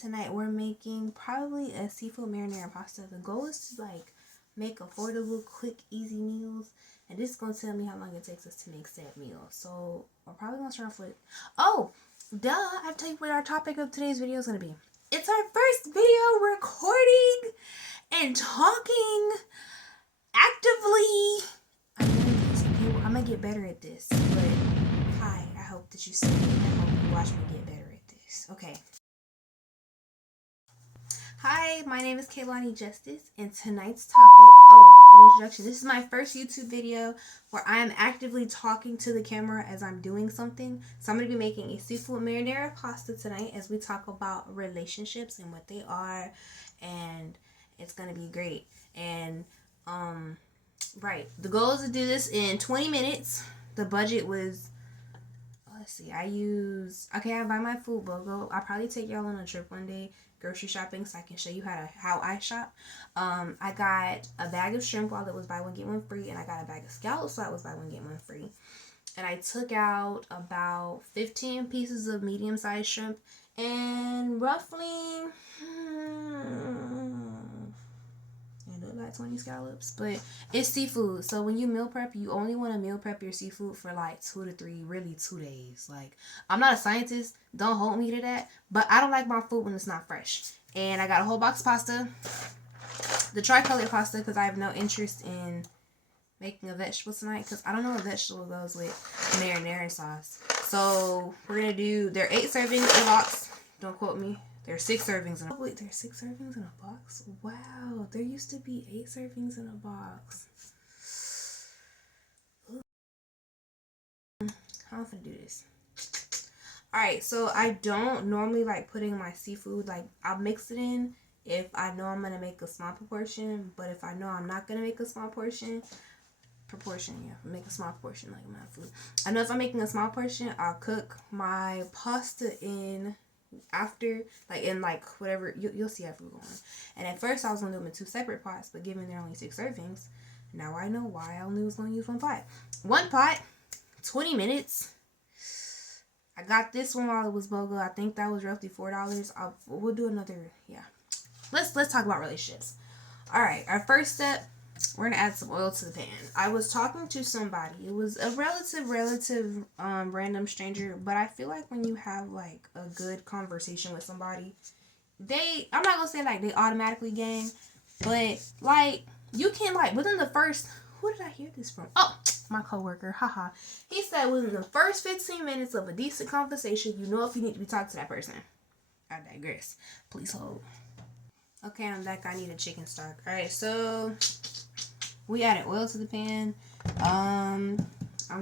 tonight we're making probably a seafood marinara pasta. The goal is to like make affordable, quick, easy meals, and this is gonna tell me how long it takes us to make said meal. So we're probably gonna start off with, oh, duh, I have to tell you what our topic of today's video is gonna be. It's our first video recording and talking actively. I'm gonna get better at this, but hi, I hope that you see me. I hope you watch me get better at this. Okay. Hi, my name is Kaylani Justice, and tonight's topic, an introduction. This is my first YouTube video where I am actively talking to the camera as I'm doing something. So I'm going to be making a seafood marinara pasta tonight as we talk about relationships and what they are, and it's going to be great. And, right, the goal is to do this in 20 minutes. The budget was, let's see, I buy my food BOGO. I'll probably take y'all on a trip one day, grocery shopping, so I can show you how I shop. I got a bag of shrimp while it was buy one get one free, and I got a bag of scallops so it was buy one get one free. And I took out about 15 pieces of medium-sized shrimp and roughly like 20 scallops, but it's seafood, so when you meal prep, you only want to meal prep your seafood for like 2 to 3, really 2 days. Like, I'm not a scientist, don't hold me to that, but I don't like my food when it's not fresh. And I got a whole box of pasta, the tricolor pasta, because I have no interest in making a vegetable tonight, because I don't know what vegetable goes with marinara sauce. So we're gonna do, there are 8 servings in a box, don't quote me. There's 6 servings in a box. Wait, there's 6 servings in a box? Wow, there used to be 8 servings in a box. How am I gonna do this? Alright, so I don't normally like putting my seafood, like, I'll mix it in if I know I'm gonna make a small proportion, but if I know I'm not gonna make a small make a small portion like my food. I know if I'm making a small portion, I'll cook my pasta in after, like in like whatever, you'll see after we're going. And at first I was gonna do them in 2 separate pots, but given there are only 6 servings, now I know why I only was gonna use 1 pot. 1 pot, 20 minutes. I got this one while it was BOGO. I think that was roughly $4. We'll do another, yeah. Let's talk about relationships. All right, our first step, we're gonna add some oil to the pan. I was talking to somebody. It was a relative random stranger, but I feel like when you have like a good conversation with somebody, I'm not gonna say like they automatically gang, but like you can like within the first, who did I hear this from? Oh, my coworker, haha. He said within the first 15 minutes of a decent conversation, you know if you need to be talking to that person. I digress. Please hold. Okay, I'm back. I need a chicken stock. All right, so we added oil to the pan. I'm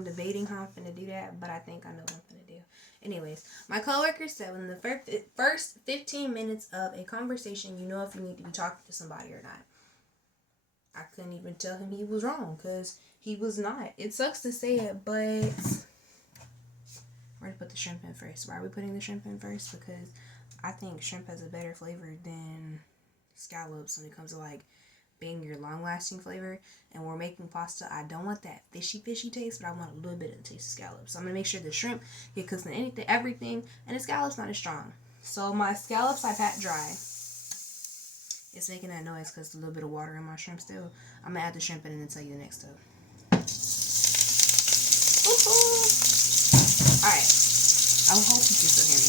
debating how I'm finna do that, but I think I know what I'm finna do. Anyways, my coworker said within the first 15 minutes of a conversation, you know if you need to be talking to somebody or not. I couldn't even tell him he was wrong, because he was not. It sucks to say it, but we're gonna put the shrimp in first. Why are we putting the shrimp in first? Because I think shrimp has a better flavor than scallops when it comes to like being your long-lasting flavor. And when we're making pasta, I don't want that fishy taste, but I want a little bit of the taste of scallops. So I'm gonna make sure the shrimp get cooked in everything, and the scallops not as strong. So my scallops I pat dry. It's making that noise because a little bit of water in my shrimp still. I'm gonna add the shrimp in and then tell you the next step. Alright, I hope you can still hear me.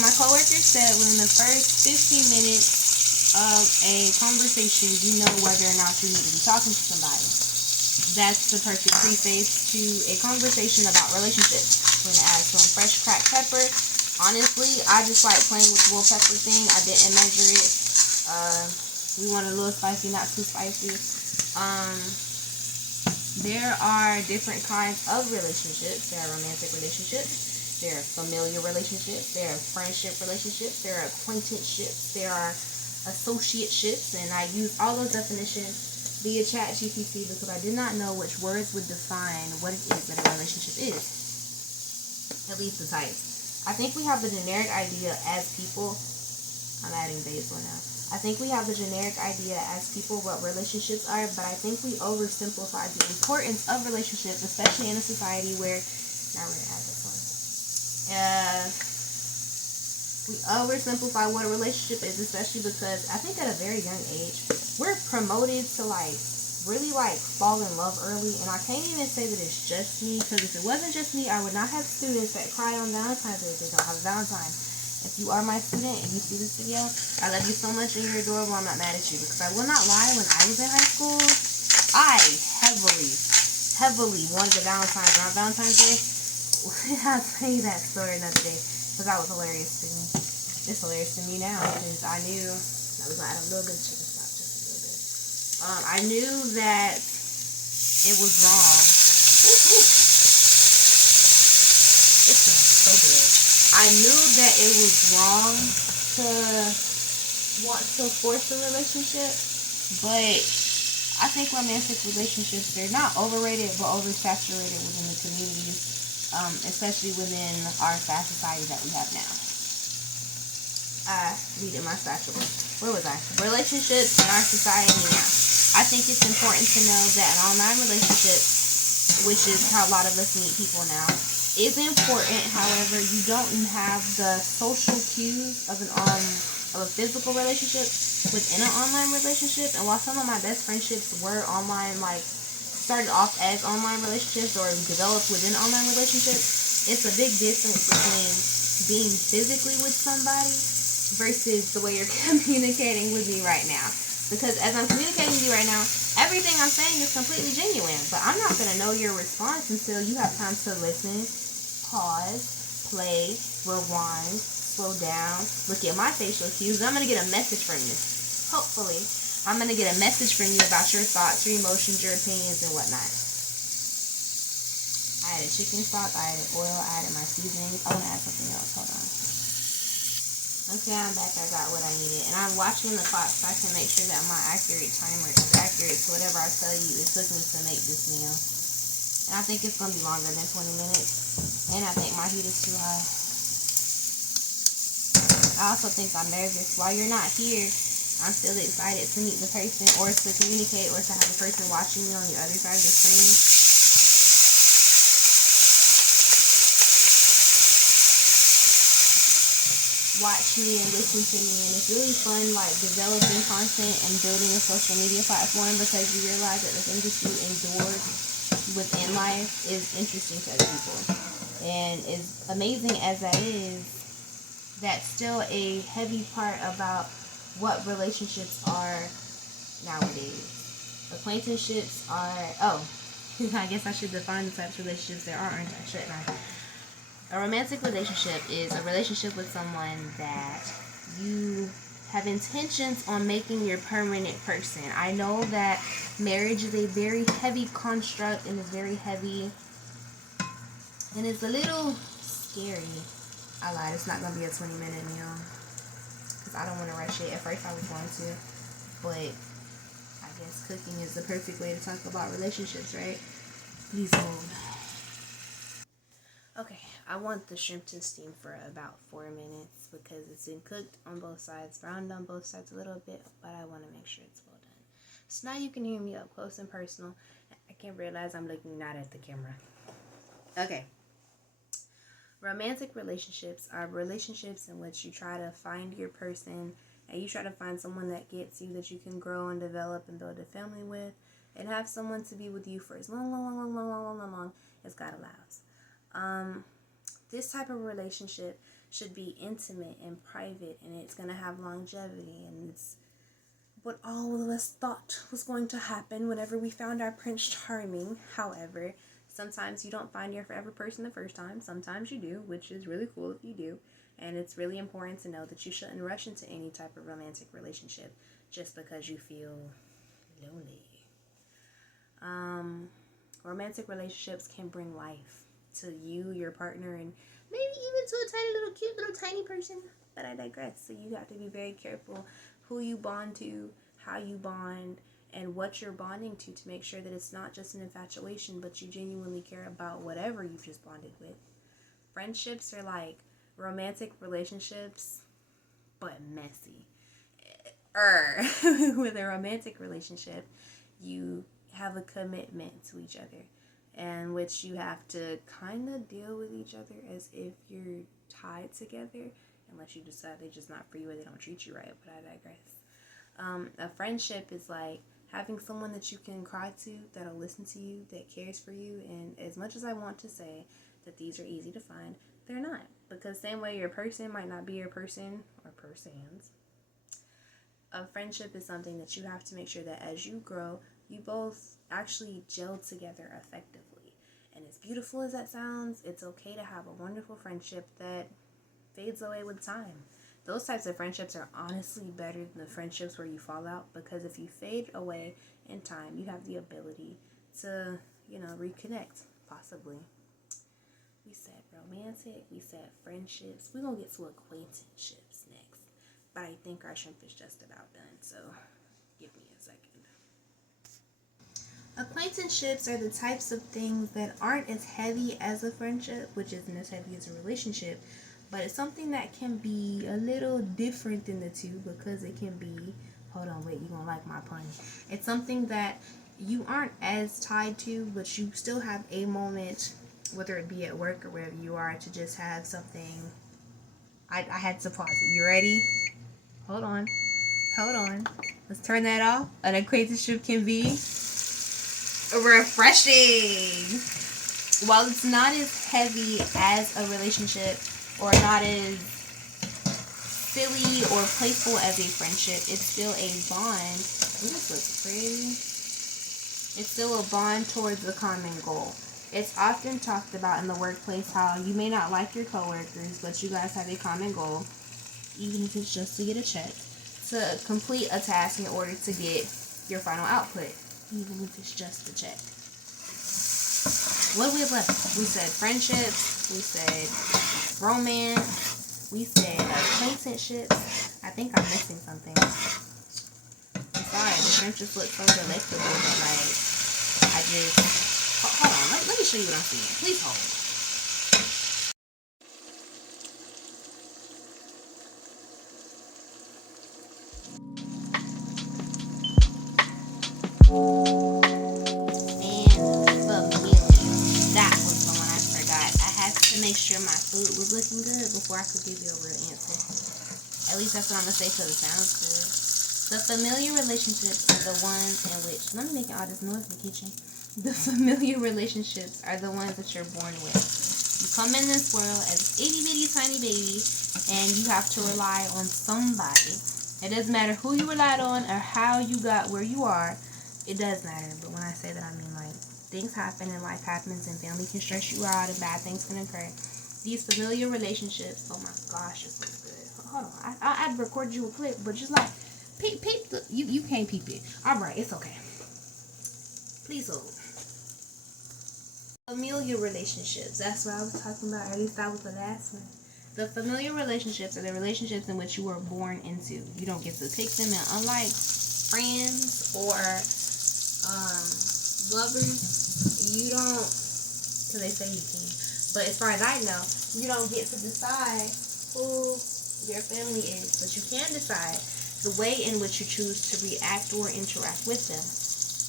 My coworker said within the first 15 minutes of a conversation, you know whether or not you need to be talking to somebody. That's the perfect preface to a conversation about relationships. We're gonna add some fresh cracked pepper. Honestly, I just like playing with the little pepper thing. I didn't measure it. We want a little spicy, not too spicy. There are different kinds of relationships. There are romantic relationships. There are familiar relationships. There are friendship relationships. There are acquaintanceships. There are associateships. And I use all those definitions via ChatGPT because I did not know which words would define what it is that a relationship is. At least the types. I think we have the generic idea as people. I'm adding Basil now. I think we have the generic idea as people what relationships are, but I think we oversimplify the importance of relationships, especially in a society where, now we're going to add this one. We oversimplify what a relationship is, especially because I think at a very young age, we're promoted to like really like fall in love early. And I can't even say that it's just me, because if it wasn't just me, I would not have students that cry on Valentine's Day if they don't have a Valentine. If you are my student and you see this video, I love you so much and you're adorable. I'm not mad at you, because I will not lie. When I was in high school, I heavily wanted a Valentine around Valentine's Day. I'll tell you that story another day, because that was hilarious to me. It's hilarious to me now, because I knew, I was gonna add a little bit of chicken stock, just a little bit. I knew that it was wrong. Ooh. It smells so good. I knew that it was wrong to want to force a relationship, but I think romantic relationships, they're not overrated, but oversaturated within the community, especially within our fast society that we have now. I needed my spatula. Where was I? Relationships in our society now. I think it's important to know that an online relationship, which is how a lot of us meet people now, is important. However, you don't have the social cues of a physical relationship within an online relationship. And while some of my best friendships were online, like started off as online relationships or developed within online relationships, it's a big difference between being physically with somebody versus the way you're communicating with me right now. Because as I'm communicating with you right now, everything I'm saying is completely genuine. But I'm not going to know your response until you have time to listen, pause, play, rewind, slow down, look at my facial cues. I'm going to get a message from you. Hopefully, I'm going to get a message from you about your thoughts, your emotions, your opinions, and whatnot. I added chicken stock, I added oil, I added my seasonings. I want to add something else. Hold on. Okay, I'm back. I got what I needed. And I'm watching the clock so I can make sure that my accurate timer is accurate to whatever I tell you it took me to make this meal. And I think it's going to be longer than 20 minutes. And I think my heat is too high. I also think I'm nervous. While you're not here, I'm still excited to meet the person or to communicate or to have a person watching me on the other side of the screen. Watch me and listen to me, and it's really fun like developing content and building a social media platform, because you realize that the things that you endured within life is interesting to other people. And as amazing as that is, that's still a heavy part about what relationships are nowadays. Acquaintanceships are, I guess I should define the types of relationships there are, aren't I? Shouldn't I? A romantic relationship is a relationship with someone that you have intentions on making your permanent person. I know that marriage is a very heavy construct and is very heavy and it's a little scary. I lied, it's not going to be a 20-minute meal because I don't want to rush it. At first I was going to, but I guess cooking is the perfect way to talk about relationships, right? Please hold. Okay, I want the shrimp to steam for about 4 minutes because it's been cooked on both sides, browned on both sides a little bit, but I want to make sure it's well done. So now you can hear me up close and personal. I can't realize I'm looking not at the camera. Okay. Romantic relationships are relationships in which you try to find your person and you try to find someone that gets you, that you can grow and develop and build a family with, and have someone to be with you for as long as God allows. This type of relationship should be intimate and private, and it's going to have longevity, and it's what all of us thought was going to happen whenever we found our Prince Charming. However, sometimes you don't find your forever person the first time. Sometimes you do, which is really cool if you do. And it's really important to know that you shouldn't rush into any type of romantic relationship just because you feel lonely. Romantic relationships can bring life to you, your partner, and maybe even to a tiny little cute little tiny person. But I digress. So you have to be very careful who you bond to, how you bond, and what you're bonding to make sure that it's not just an infatuation, but you genuinely care about whatever you've just bonded with. Friendships are like romantic relationships, but messy. With a romantic relationship, you have a commitment to each other, in which you have to kind of deal with each other as if you're tied together unless you decide they're just not for you or they don't treat you right, but I digress. A friendship is like having someone that you can cry to, that'll listen to you, that cares for you. And as much as I want to say that these are easy to find, they're not. Because same way your person might not be your person or persons, a friendship is something that you have to make sure that as you grow, you both actually gel together effectively. And as beautiful as that sounds, it's okay to have a wonderful friendship that fades away with time. Those types of friendships are honestly better than the friendships where you fall out, because if you fade away in time, you have the ability to, reconnect, possibly. We said romantic, we said friendships. We're going to get to acquaintanceships next. But I think our shrimp is just about done, so give me a second. Acquaintanceships are the types of things that aren't as heavy as a friendship, which isn't as heavy as a relationship, but it's something that can be a little different than the two, because it can be, hold on, wait, you're going to like my pun. It's something that you aren't as tied to, but you still have a moment, whether it be at work or wherever you are, to just have something. I had to pause it. You ready? Hold on. Let's turn that off. An acquaintanceship can be refreshing. While it's not as heavy as a relationship, or not as silly or playful as a friendship, it's still a bond. This looks pretty. It's still a bond towards a common goal. It's often talked about in the workplace how you may not like your coworkers, but you guys have a common goal, even if it's just to get a check, to complete a task in order to get your final output, even if it's just a check. What do we have left? We said friendships, we said romance, we said acquaintanceships. I think I'm missing something. I'm sorry, the shrimp just looks so delectable that, like, I just... Hold on, let me show you what I'm seeing. Please hold. That was the one I forgot. I had to make sure my food was looking good before I could give you a real answer. At least that's what I'm going to say, because it sounds good. The familiar relationships are the ones in which... Let me make all this noise in the kitchen. The familiar relationships are the ones that you're born with. You come in this world as itty bitty tiny baby, and you have to rely on somebody. It doesn't matter who you relied on or how you got where you are. It does matter. But when I say that, I mean, like, things happen and life happens and family can stress you out and bad things can occur. These familiar relationships, oh my gosh, this looks good. Hold on, I'd record you a clip, but just like, peep you can't peep it. Alright, it's okay. Please hold. Familiar relationships, that's what I was talking about. At least that was the last one. The familiar relationships are the relationships in which you were born into. You don't get to pick them, and unlike friends or lovers, you don't, because they say you can, but as far as I know, you don't get to decide who your family is, but you can decide the way in which you choose to react or interact with them.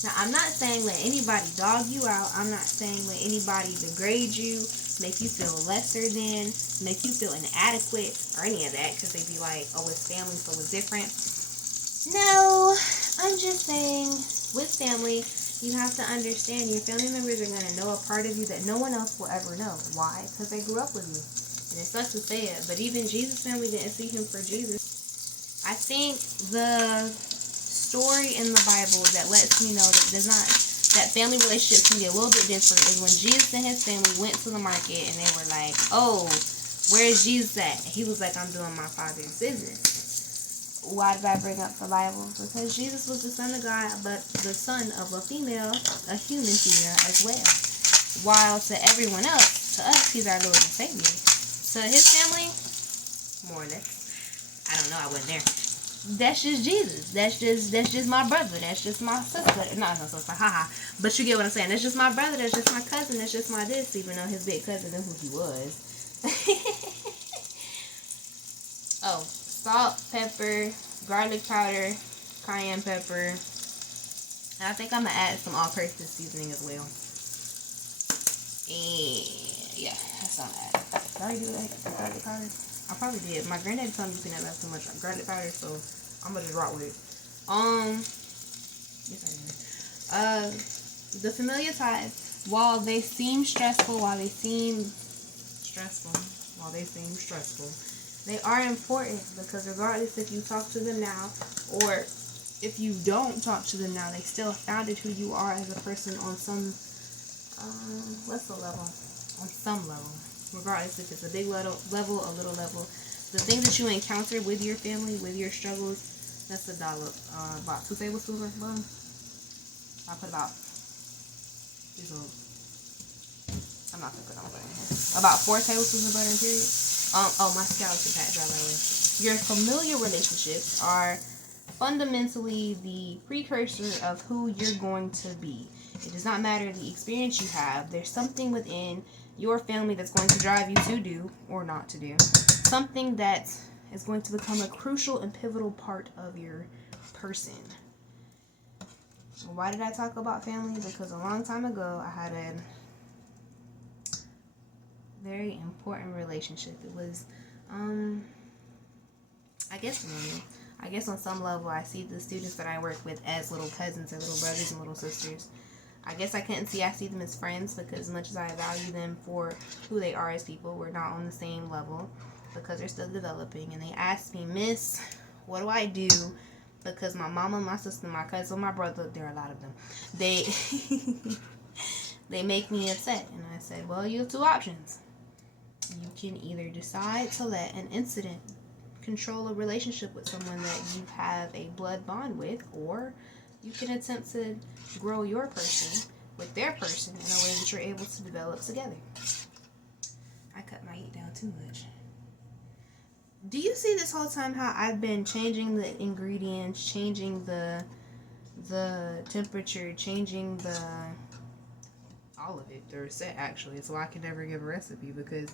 Now, I'm not saying let anybody dog you out. I'm not saying let anybody degrade you, make you feel lesser than, make you feel inadequate, or any of that, because they be like, oh, it's family, so it's different. No, I'm just saying, with family, you have to understand your family members are going to know a part of you that no one else will ever know. Why? Because they grew up with you. And it sucks to say it, but even Jesus' family didn't see him for Jesus. I think the story in the Bible that lets me know that family relationships can be a little bit different is when Jesus and his family went to the market and they were like, oh, where's Jesus at? And he was like, I'm doing my father's business. Why did I bring up the Bible? Because Jesus was the son of God, but the son of a female, a human female as well. While to everyone else, to us, he's our Lord and Savior. To his family, more or less. I don't know, I wasn't there. That's just Jesus. That's just my brother. That's just my sister. Not my sister, haha. But you get what I'm saying. That's just my brother. That's just my cousin. That's just my this, even though his big cousin knew who he was. Oh, salt, pepper, garlic powder, cayenne pepper. And I think I'm gonna add some all-purpose seasoning as well. And yeah, that's all I add. Did I already do that? Garlic powder. I probably did. My granddad told me you can never have too much garlic powder, so I'm gonna just rock with it. Yes, I did. The familiar ties, while they seem stressful, they are important because regardless if you talk to them now or if you don't talk to them now, they still founded who you are as a person on some, what's the level? On some level. Regardless if it's a big level, a little level. The things that you encounter with your family, with your struggles, that's a dollop. About 2 tablespoons of butter. I put about, I'm not gonna put on butter. About 4 tablespoons of butter, period. My scallops are pat dry, by the way. Your familiar relationships are fundamentally the precursor of who you're going to be. It does not matter the experience you have. There's something within your family that's going to drive you to do or not to do. Something that is going to become a crucial and pivotal part of your person. Why did I talk about family? Because a long time ago, I had a very important relationship. It was, I guess family. I guess on some level, I see the students that I work with as little cousins or little brothers and little sisters. I guess I see them as friends because as much as I value them for who they are as people, we're not on the same level because they're still developing. And they ask me, Miss, what do I do? Because my mama, my sister, my cousin, my brother, there are a lot of them. They make me upset. And I said, well, you have 2 options. You can either decide to let an incident control a relationship with someone that you have a blood bond with, or you can attempt to grow your person with their person in a way that you're able to develop together. I cut my heat down too much. Do you see this whole time how I've been changing the ingredients, changing the temperature, changing all of it, the recipe actually. So I can never give a recipe because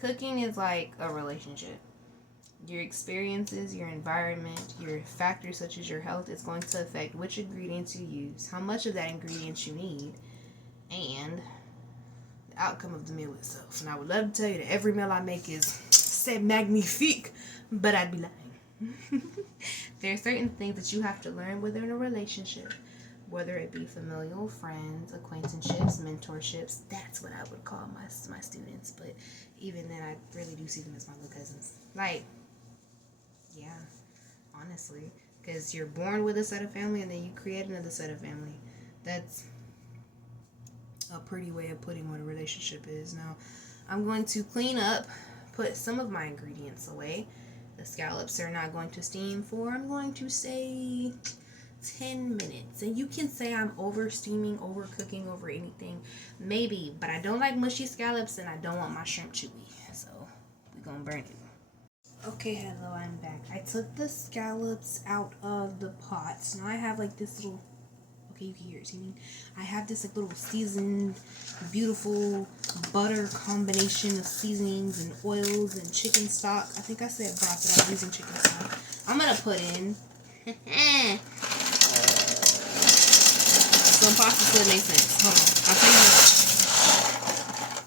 cooking is like a relationship. Your experiences, your environment, your factors such as your health is going to affect which ingredients you use, how much of that ingredient you need, and the outcome of the meal itself. And I would love to tell you that every meal I make is magnifique, but I'd be lying. There are certain things that you have to learn within a relationship, whether it be familial, friends, acquaintanceships, mentorships. That's what I would call my students. But even then, I really do see them as my little cousins. Like, yeah, honestly, because you're born with a set of family and then you create another set of family. That's a pretty way of putting what a relationship is. Now, I'm going to clean up, put some of my ingredients away. The scallops are not going to steam for, I'm going to say, 10 minutes. And you can say I'm over steaming, over cooking, over anything. Maybe, but I don't like mushy scallops and I don't want my shrimp chewy. So, we're going to burn it. Okay, hello, I'm back. I took the scallops out of the pot. So now I have like this little, okay, you can hear it, see me? I have this like little seasoned, beautiful butter combination of seasonings and oils and chicken stock. I think I said broth, but I was using chicken stock. I'm going to put in some pasta so it makes sense. Hold on, I'll tell you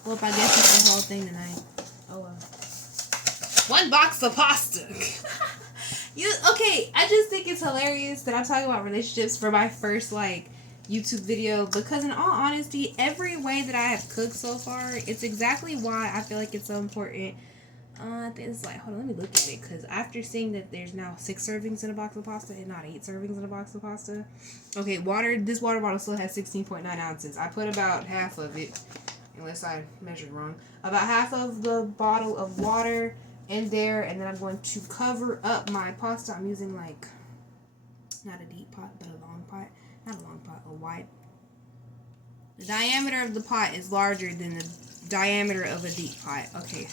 what. Well, I guess it's the whole thing tonight. Oh well. 1 box of pasta. Okay, I just think it's hilarious that I'm talking about relationships for my first like YouTube video because in all honesty, every way that I have cooked so far, it's exactly why I feel like it's so important. I think it's like, hold on, let me look at it because after seeing that there's now 6 servings in a box of pasta and not 8 servings in a box of pasta. Okay, this water bottle still has 16.9 ounces. I put about half of it, unless I measured wrong, about half of the bottle of water in there, and then I'm going to cover up my pasta. I'm using like not a deep pot but a long pot, not a long pot, a wide. The diameter of the pot is larger than the diameter of a deep pot. Okay,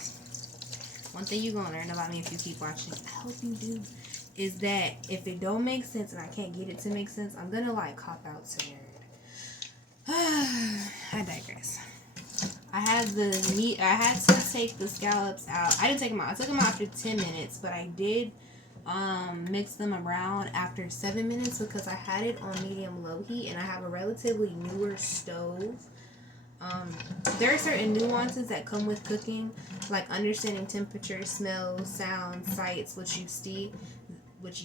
one thing you're gonna learn about me if you keep watching, I hope you do, is that if it don't make sense and I can't get it to make sense, I'm gonna like cop out to nerd. I digress. I had to take the scallops out. I didn't take them out. I took them out after 10 minutes, but I did mix them around after 7 minutes because I had it on medium-low heat, and I have a relatively newer stove. There are certain nuances that come with cooking, like understanding temperature, smells, sounds, sights, what you see, which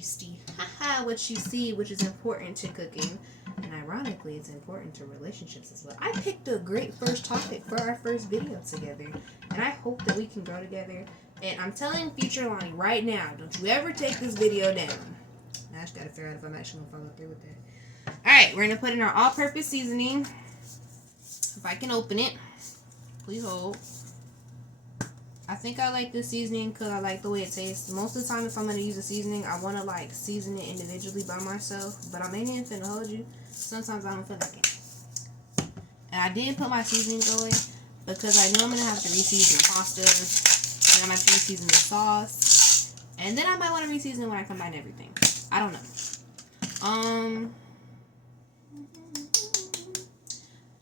is important to cooking. And ironically, it's important to relationships as well. I picked a great first topic for our first video together, and I hope that we can grow together. And I'm telling Future Lonnie right now, don't you ever take this video down. Now I just gotta figure out if I'm actually gonna follow through with that. Alright, we're gonna put in our all-purpose seasoning. If I can open it, please hold. I think I like this seasoning because I like the way it tastes. Most of the time, if I'm going to use a seasoning, I want to like season it individually by myself. But I'm ain't even finna hold you. Sometimes I don't feel like it. And I didn't put my seasoning away because I know I'm going to have to re-season the pasta. And I'm going to have to re-season the sauce. And then I might want to re-season it when I combine everything. I don't know.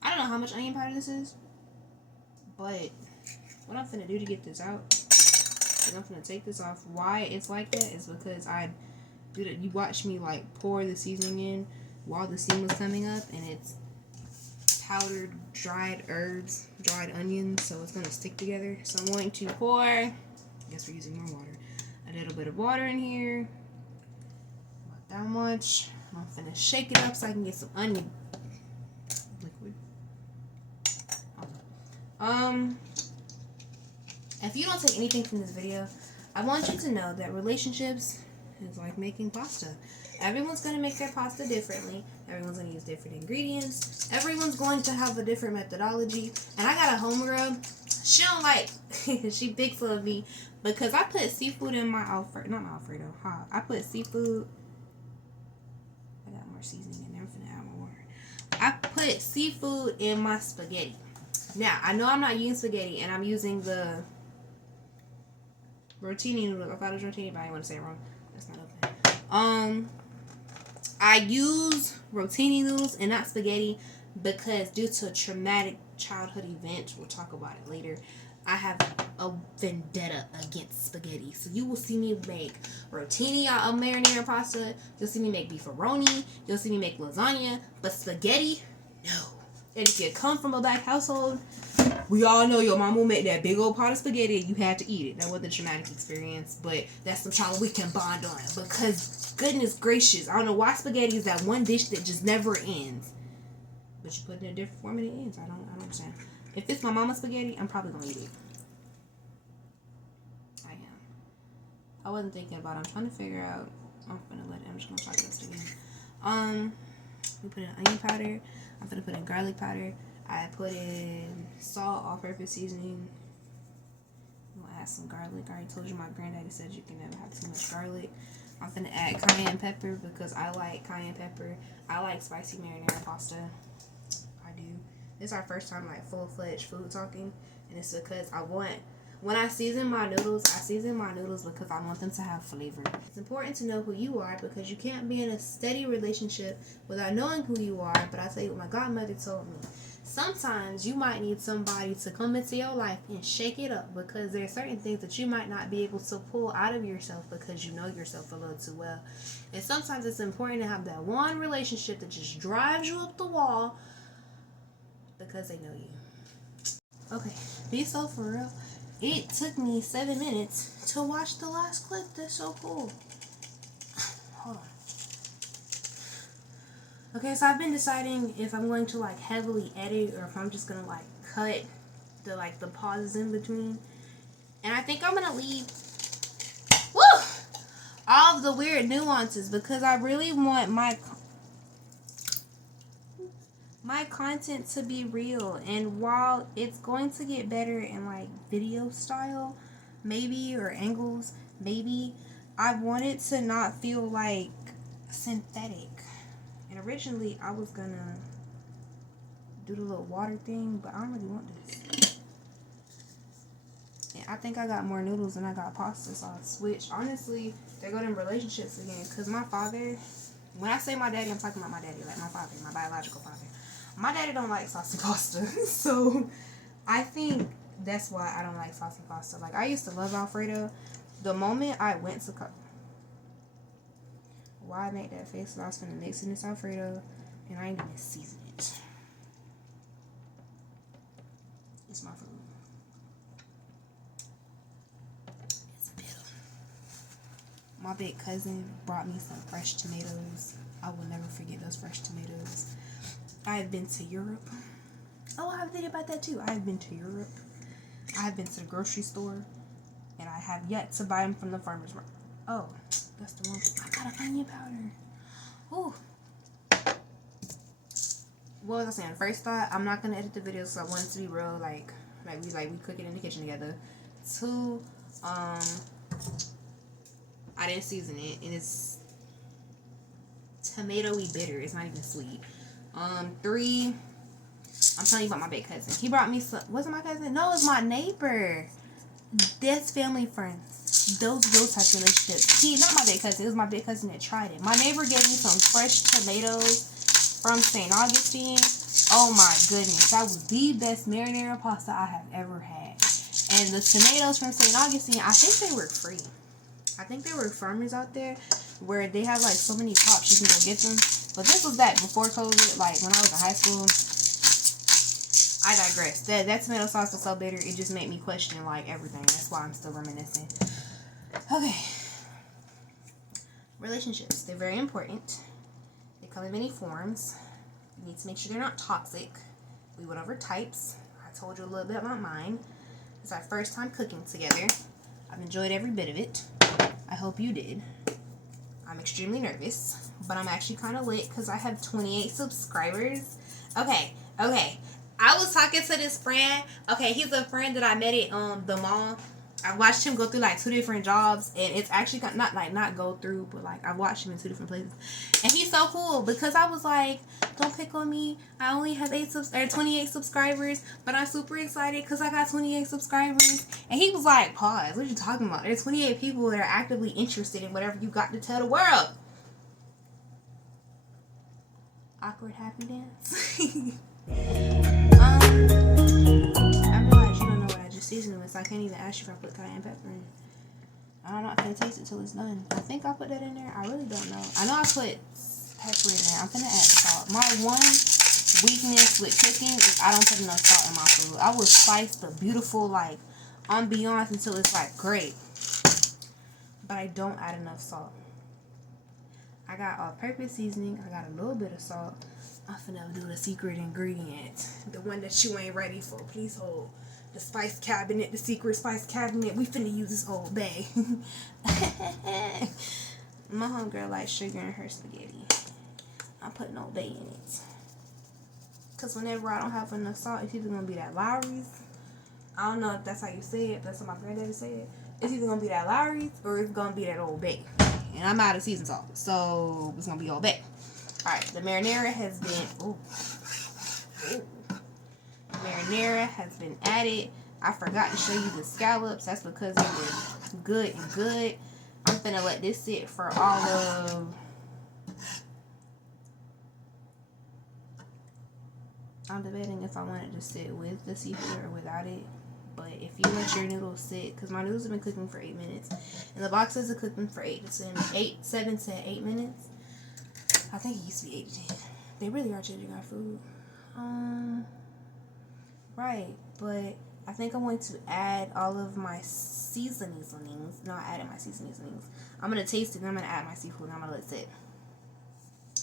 I don't know how much onion powder this is, but what I'm finna do to get this out is I'm finna take this off. Why it's like that is because I do that. You watch me like pour the seasoning in while the steam was coming up, and it's powdered dried herbs, dried onions, so it's gonna stick together. So I'm going to pour, I guess we're using more water, a little bit of water in here, not that much. I'm finna shake it up so I can get some onion liquid. If you don't take anything from this video, I want you to know that relationships is like making pasta. Everyone's going to make their pasta differently. Everyone's going to use different ingredients. Everyone's going to have a different methodology. And I got a homegirl. She don't like, she big full of me because I put seafood in my Alfredo. Not my Alfredo. I put seafood. I got more seasoning in there. I'm finna add more water. I put seafood in my spaghetti. Now, I know I'm not using spaghetti and I'm using the rotini noodles. I thought it was rotini, but I didn't want to say it wrong. That's not open. I use rotini noodles and not spaghetti because due to a traumatic childhood event, we'll talk about it later, I have a vendetta against spaghetti. So you will see me make rotini marinara pasta. You'll see me make beefaroni. You'll see me make lasagna. But spaghetti, no. And if you come from a black household, we all know your mom will make that big old pot of spaghetti and you had to eat it. That wasn't a traumatic experience, but that's some child we can bond on. Because, goodness gracious, I don't know why spaghetti is that one dish that just never ends. But you put it in a different form and it ends. I don't understand. If it's my mama's spaghetti, I'm probably going to eat it. I am. I wasn't thinking about it. I'm trying to figure out. I'm just going to try this again. We put in onion powder. I'm going to put in garlic powder. I put in salt, all-purpose seasoning. I'm going to add some garlic. I already told you my granddaddy said you can never have too much garlic. I'm going to add cayenne pepper because I like cayenne pepper. I like spicy marinara pasta. I do. This is our first time like full-fledged food talking. And it's because when I season my noodles because I want them to have flavor. It's important to know who you are because you can't be in a steady relationship without knowing who you are. But I tell you what my godmother told me. Sometimes you might need somebody to come into your life and shake it up because there are certain things that you might not be able to pull out of yourself because you know yourself a little too well. And sometimes it's important to have that one relationship that just drives you up the wall because they know you. Okay, be so for real. It took me 7 minutes to watch the last clip. That's so cool. Hold on. Okay, so I've been deciding if I'm going to like heavily edit or if I'm just gonna like cut the pauses in between. And I think I'm gonna leave all of the weird nuances because I really want my content to be real. And while it's going to get better in like video style, maybe, or angles, maybe, I want it to not feel like synthetic. And originally I was gonna do the little water thing, but I don't really want this. And I think I got more noodles than I got pasta sauce, which honestly, they go in relationships again. Cause my father, when I say my daddy, I'm talking about my daddy, like my father, my biological father. My daddy don't like saucy pasta, so I think that's why I don't like saucy pasta. Like, I used to love Alfredo. The moment I went to why I make that face when I was finna mix in this Alfredo, and I ain't even season it. It's my food. It's a bill. My big cousin brought me some fresh tomatoes. I will never forget those fresh tomatoes. I have been to Europe. Oh, I have a video about that too. I have been to Europe. I have been to the grocery store. And I have yet to buy them from the farmer's market. Oh, that's the one. I got an onion powder. Ooh. What was I saying? First thought, I'm not gonna edit the video, so I want it to be real, like we cook it in the kitchen together. 2, I didn't season it, and it's tomatoey bitter. It's not even sweet. 3, I'm telling you about my big cousin. He brought me some. Was it my cousin? No, it's my neighbor. That's family friends. Those types of relationships. Not my big cousin. It was my big cousin that tried it. My neighbor gave me some fresh tomatoes from St. Augustine. Oh my goodness. That was the best marinara pasta I have ever had. And the tomatoes from St. Augustine, I think they were free. I think there were farmers out there where they have like so many crops you can go get them. But this was that before COVID, like when I was in high school. I digress. That tomato sauce was so bitter, it just made me question like everything. That's why I'm still reminiscing. Okay. Relationships. They're very important. They come in many forms. You need to make sure they're not toxic. We went over types. I told you a little bit about mine. It's our first time cooking together. I've enjoyed every bit of it. I hope you did. I'm extremely nervous, but I'm actually kind of lit because I have 28 subscribers. Okay. I was talking to this friend. Okay, he's a friend that I met at the mall. I watched him go through like 2 different jobs, and it's actually not go through, but like I watched him in 2 different places, and he's so cool because I was like, don't pick on me. I only have 28 subscribers, but I'm super excited because I got 28 subscribers. And he was like, pause. What are you talking about? There's 28 people that are actively interested in whatever you got to tell the world. Awkward happy dance. I realize you don't know what I just seasoned with, so I can't even ask you if I put cayenne pepper in. I'm not gonna taste it till it's done. I think I put that in there. I really don't know. I know I put pepper in there. I'm gonna add salt. My one weakness with cooking is I don't put enough salt in my food. I will spice the beautiful like ambiance until it's like great, but I don't add enough salt. I got all-purpose seasoning. I got a little bit of salt. I'm finna do the secret ingredient. The one that you ain't ready for. Please hold. The spice cabinet. The secret spice cabinet. We finna use this Old Bay. My homegirl likes sugar in her spaghetti. I'm putting Old Bay in it. Because whenever I don't have enough salt, it's either going to be that Lowry's. I don't know if that's how you say it. That's what my granddaddy said. It's either going to be that Lowry's or it's going to be that Old Bay. And I'm out of seasoned salt. So it's going to be Old Bay. Alright, the marinara has been... Ooh. Marinara has been added. I forgot to show you the scallops. That's because they were good and good. I'm finna let this sit for all of... I'm debating if I want it to sit with the seafood or without it. But if you let your noodles sit, because my noodles have been cooking for 8 minutes, and the box says it's cooking for 7 to 8 minutes. I think it used to be 8 to 10. They really are changing our food. Right, but I think I'm going to add all of my seasonings. No, I added my seasonings. I'm going to taste it, and I'm going to add my seafood, and I'm going to let it sit.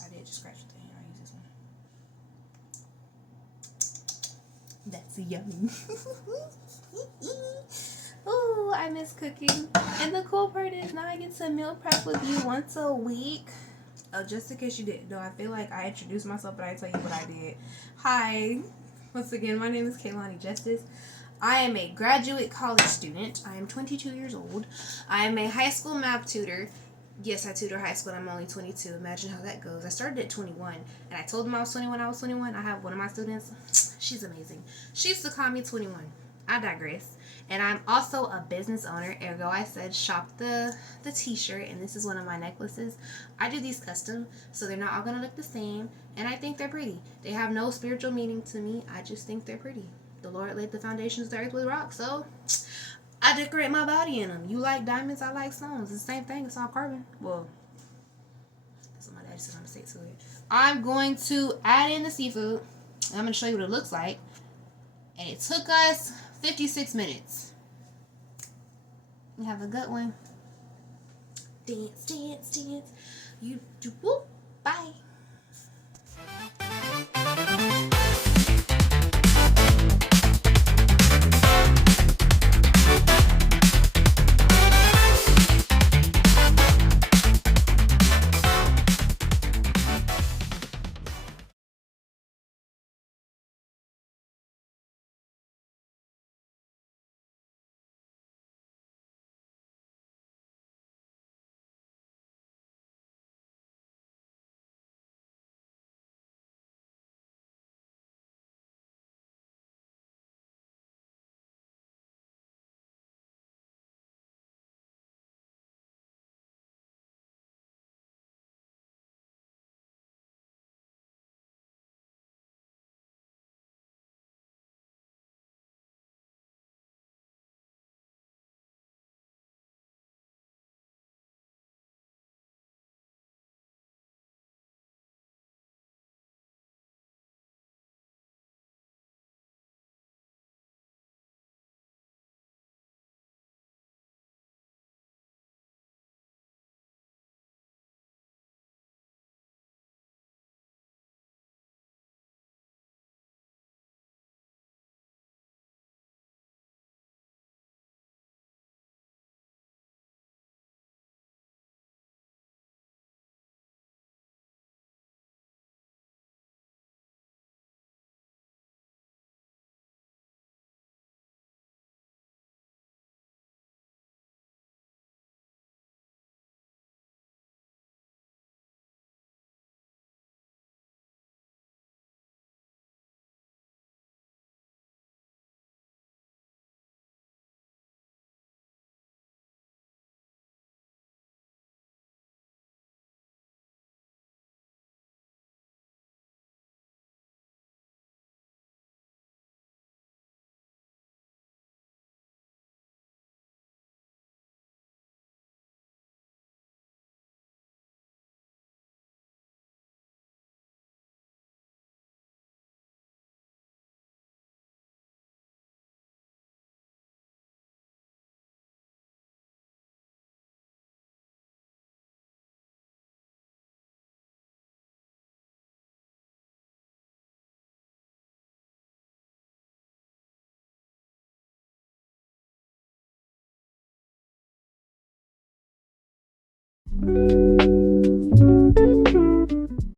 I did just scratch the hand. I'll use this one. That's yummy. Ooh, I miss cooking. And the cool part is now I get to meal prep with you once a week. Oh, just in case you didn't know, I feel like I introduced myself, but I tell you what I did. Hi. Once again, my name is Kaylani Justice. I am a graduate college student. I am 22 years old. I am a high school math tutor. Yes, I tutor high school and I'm only 22. Imagine how that goes. I started at 21 and I told them I was 21. I have one of my students. She's amazing. She used to call me 21. I digress. And I'm also a business owner. Ergo, I said shop the t-shirt, and this is one of my necklaces. I do these custom, so they're not all going to look the same, and I think they're pretty. They have no spiritual meaning to me. I just think they're pretty. The Lord laid the foundations of the earth with rocks, so I decorate my body in them. You like diamonds, I like stones. It's the same thing. It's all carbon. Well, that's what my daddy said I'm going to say to it. I'm going to add in the seafood, and I'm going to show you what it looks like. And it took us 56 minutes. You have a good one. Dance, dance, dance. You do whoop. Bye.